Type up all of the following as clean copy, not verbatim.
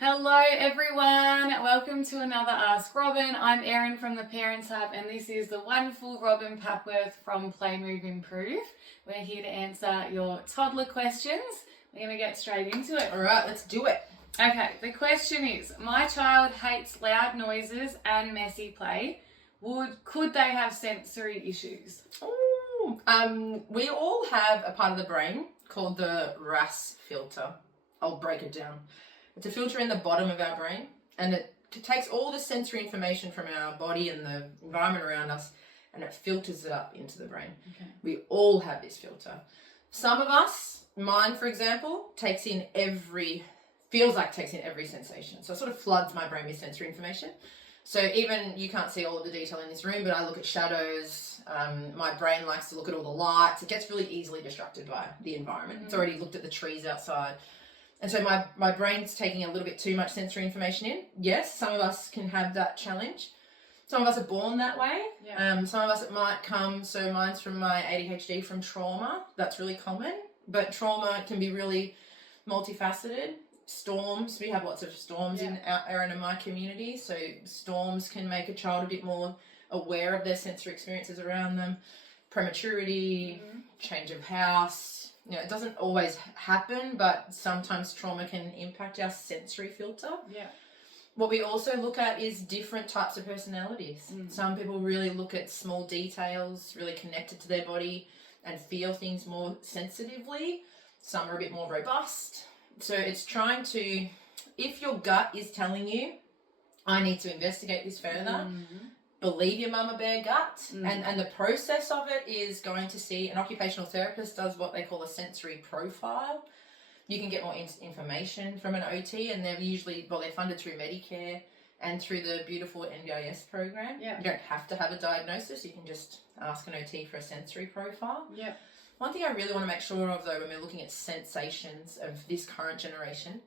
Hello everyone, welcome to another Ask Robyn. I'm Erin from the Parents Hub and this is the wonderful Robyn Papworth from Play Move Improve. We're here to answer your toddler questions. We're going to get straight into it. All right, let's do it. Okay, the question is, my child hates loud noises and messy play. Could they have sensory issues? Ooh, we all have a part of the brain called the RAS filter. I'll break it down. It's a filter in the bottom of our brain, and it takes all the sensory information from our body and the environment around us, and it filters it up into the brain. Okay. We all have this filter. Some of us, mine for example, feels like takes in every sensation. So it sort of floods my brain with sensory information. So even you can't see all of the detail in this room, but I look at shadows. My brain likes to look at all the lights. It gets really easily distracted by the environment. It's already looked at the trees outside. And so my brain's taking a little bit too much sensory information in. Yes, some of us can have that challenge. Some of us are born that way. Yeah. Some of us it might come, so mine's from my ADHD from trauma. That's really common. But trauma can be really multifaceted. Storms, we have lots of storms in Erin and my community. So storms can make a child a bit more aware of their sensory experiences around them. Prematurity, change of house. You know, it doesn't always happen, but sometimes trauma can impact our sensory filter. Yeah. What we also look at is different types of personalities. Some people really look at small details, really connected to their body and feel things more sensitively. Some are a bit more robust. So it's trying to, if your gut is telling you, I need to investigate this further, believe your mama bear gut. And the process of it is going to see an occupational therapist does what they call a sensory profile. You can get more information from an OT, and they're usually, they're funded through Medicare and through the beautiful NDIS program. Yeah. You don't have to have a diagnosis. You can just ask an OT for a sensory profile. Yeah. One thing I really want to make sure of, though, when we're looking at sensations of this current generation,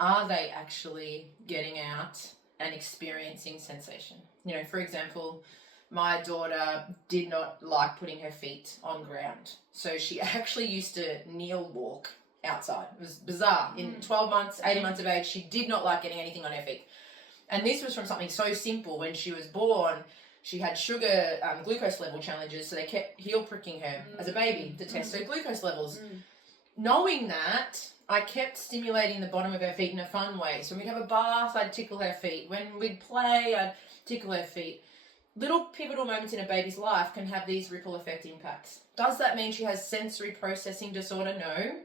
are they actually getting out and experiencing sensation? You know, for example, my daughter did not like putting her feet on ground. So she actually used to kneel walk outside. It was bizarre. In 12 months, 18 months of age, she did not like getting anything on her feet. And this was from something so simple. When she was born, she had sugar, glucose level challenges, so they kept heel pricking her as a baby to test her glucose levels. Knowing that, I kept stimulating the bottom of her feet in a fun way. So when we'd have a bath, I'd tickle her feet. When we'd play, I'd tickle her feet. Little pivotal moments in a baby's life can have these ripple effect impacts. Does that mean she has sensory processing disorder? No.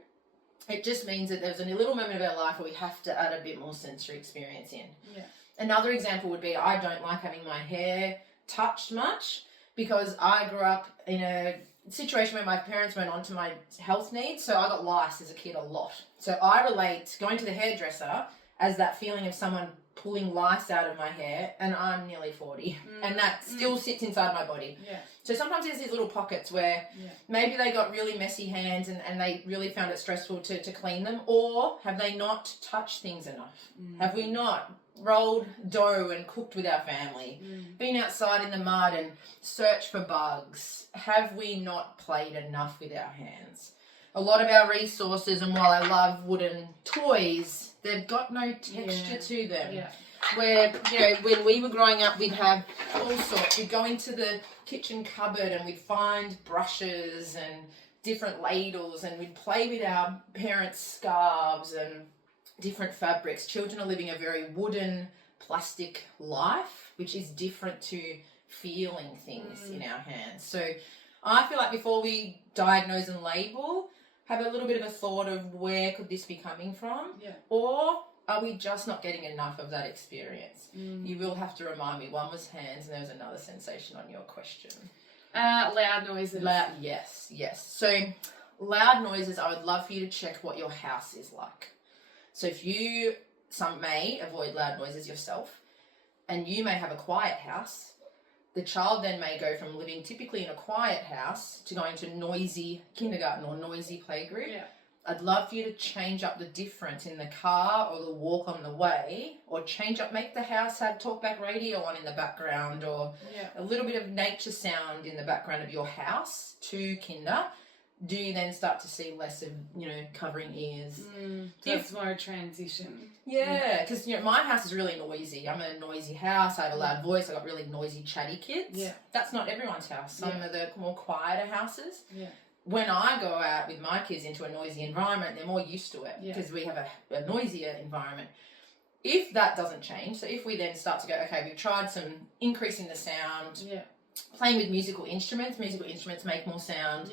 It just means that there's a little moment of her life where we have to add a bit more sensory experience in. Yeah. Another example would be I don't like having my hair touched much because I grew up in a situation where my parents went on to my health needs, so I got lice as a kid a lot. So I relate going to the hairdresser as that feeling of someone pulling lice out of my hair, and I'm nearly 40, and that still sits inside my body. Yeah. So sometimes there's these little pockets where maybe they got really messy hands and they really found it stressful to clean them, or have they not touched things enough? Have we not rolled dough and cooked with our family, been outside in the mud and searched for bugs? Have we not played enough with our hands? A lot of our resources, and while I love wooden toys, they've got no texture to them. Yeah. Where, you know, when we were growing up, we'd have all sorts. We'd go into the kitchen cupboard and we'd find brushes and different ladles, and we'd play with our parents' scarves and different fabrics. Children are living a very wooden, plastic life, which is different to feeling things in our hands. So I feel like before we diagnose and label, have a little bit of a thought of where could this be coming from, or are we just not getting enough of that experience? You will have to remind me. One was hands, and there was another sensation on your question. Loud noises. Yes. So loud noises, I would love for you to check what your house is like. So if some may avoid loud noises yourself, and you may have a quiet house, the child then may go from living typically in a quiet house to going to noisy kindergarten or noisy playgroup. Yeah. I'd love for you to change up the difference in the car or the walk on the way, or make the house have talkback radio on in the background, or a little bit of nature sound in the background of your house to kinder. do you then start to see less of, covering ears? So it's more a transition. Yeah, because, my house is really noisy. I'm in a noisy house. I have a loud voice. I've got really noisy, chatty kids. Yeah. That's not everyone's house. Some of the more quieter houses. Yeah. When I go out with my kids into a noisy environment, they're more used to it because we have a noisier environment. If that doesn't change, so if we then start to go, okay, we've tried some increasing the sound, playing with musical instruments make more sound,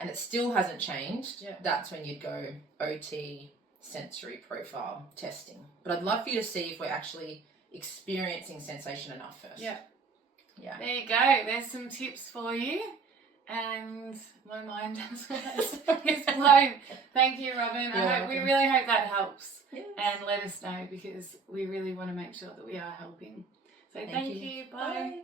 and it still hasn't changed, that's when you'd go OT, sensory profile testing. But I'd love for you to see if we're actually experiencing sensation enough first. Yeah. Yeah. There you go. There's some tips for you. And my mind is blown. Thank you, Robyn. We really hope that helps. Yes. And let us know because we really want to make sure that we are helping. So thank you. Bye.